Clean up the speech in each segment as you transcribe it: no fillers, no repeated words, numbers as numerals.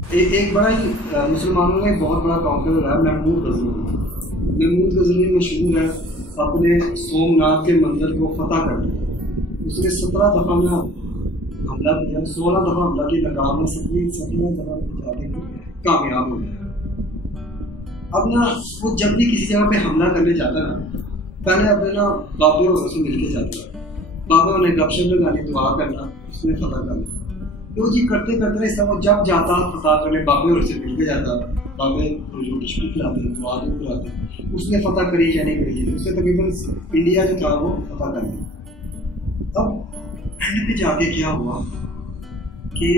एक बड़ा ही मुसलमानों ने बहुत बड़ा काउंटर लगाया महमूद गजनवी। महमूद गजनवी मशहूर है अपने सोमनाथ के मंदिर को फतह करने। उसने 17 दफ़ा में हमला किया, 16 दफ़ा हमला किया, नाकाम में 17 दफ़ा जाके कामयाब हो गया। अब ना वो जब भी किसी जगह पे हमला करने जाता ना, पहले अपने ना बाबे और से मिल के जाता है। बाबे उन्हें गपशप लगानी, दुआ करना, उसने फतह करना। तो जी करते करते इस तरह जब जाता फतह करने, बाबे और से मिल के जाता, बाबे रोटी शोटी खिलाते, दुआ कराते, उसने फतह करी या नहीं करी, उसने तकरीबन इंडिया जो था वो फतह कर दिया। अब एंड पे जाके क्या हुआ कि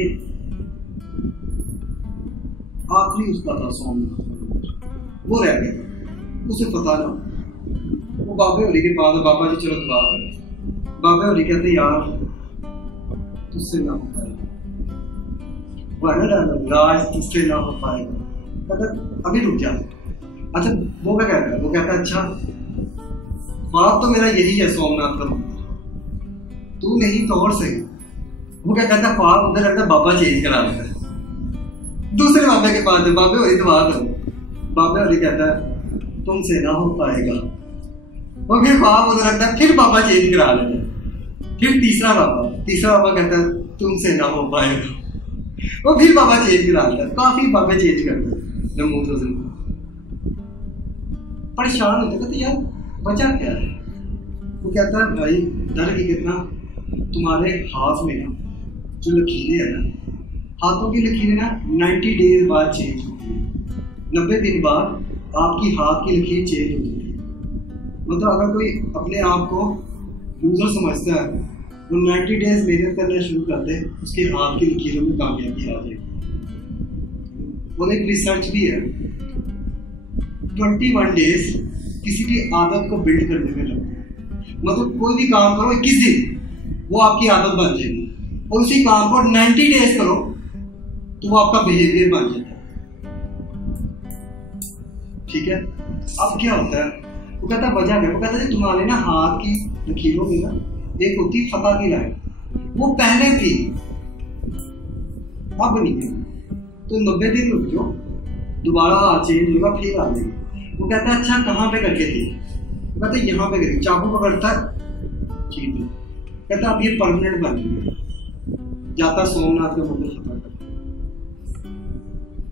आखिरी उसका था सोमनाथ, वो रह गया, उसे पता ना। वो बाबे होली के बाद बाबा जी चलो दुआ करें। बाबे होली कहते यार तुझसे ना हो पाएगा, राज तुझसे ना हो पाएगा। कहता अभी रुक जा। अच्छा वो क्या कहता है? वो कहता है अच्छा ख्वाब तो मेरा यही है सोमनाथ का मंदिर, तू नहीं तो और सही। वो क्या कहता है ख्वाब उधर लगता बाबा चेंज करा देता है। दूसरे बाबे के पास बाबे होली दुआ करो। बाबे होली कहता है तुमसे ना हो पाएगा। वो फिर ख्वाब उधर लगता है, फिर बाबा चेंज करा लेता है। फिर तीसरा बाबा कहता है तुमसे ना हो पाएगा। वो फिर बाबा चेंज करा लेता है। काफी बाबे चेंज करते हैं। परेशान होते, कहते यार वजह क्या है? वो कहता है भाई डर की कितना तुम्हारे हाथ में ना जो लकीरें है ना, हाथों की लकीरें ना 90 डेज बाद चेंज होती है। 90 दिन बाद आपकी हाथ की लकीर चेंज होती है। मतलब अगर कोई अपने आप को लूजर समझता है, वो 90 डेज मेहनत करना शुरू कर दे, उसके हाथ की लकीरों में कामयाबी आ जाएगी। और एक रिसर्च भी है, 21 डेज किसी की आदत को बिल्ड करने में लगते हैं। मतलब कोई भी काम करो 21 दिन वो आपकी आदत बन जाएगी, और उसी काम को 90 डेज करो तो वो आपका बिहेवियर बन जाता है। ठीक है, अब क्या होता है? वो कहता है वजह क्या? वो कहता है तुम्हारे ना हाथ की लकीरों में ना एक होती फतह की लाइन, वो पहले थी अब नहीं है, तो 90 दिन रुक जाओ, दोबारा चेंज होगा, फिर आ जाएगी। वो कहता है अच्छा कहाँ पे करके थी? वो कहता है यहाँ पे करी। चाकू पकड़ता है, ठीक है। कहता अब ये परमानेंट बन गई। जाता सोमनाथ का मंदिर फतह करता,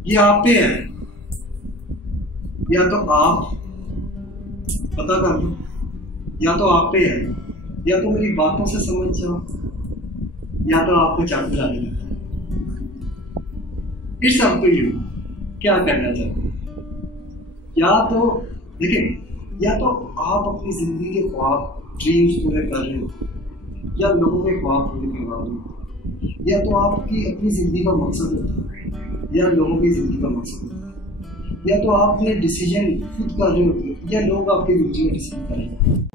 ये आप पे है, या तो आप पता कर लो, या तो आप पे है, या तो मेरी बातों से समझ जाओ, या तो आपको चाकू ला देना। इट्स अप टू यू, क्या करना चाहते हैं? या तो देखिए, या तो आप अपनी जिंदगी के ख्वाब ड्रीम्स पूरे कर रहे हो, या लोगों के ख्वाब पूरे करवा रहे हो, या तो आपकी अपनी जिंदगी का मकसद होता है, या लोगों की जिंदगी का मकसद होता है, या तो आप अपने डिसीजन खुद कर रहे होते हो, या लोग आपकी जिंदगी में डिसीजन कर रहे हैं।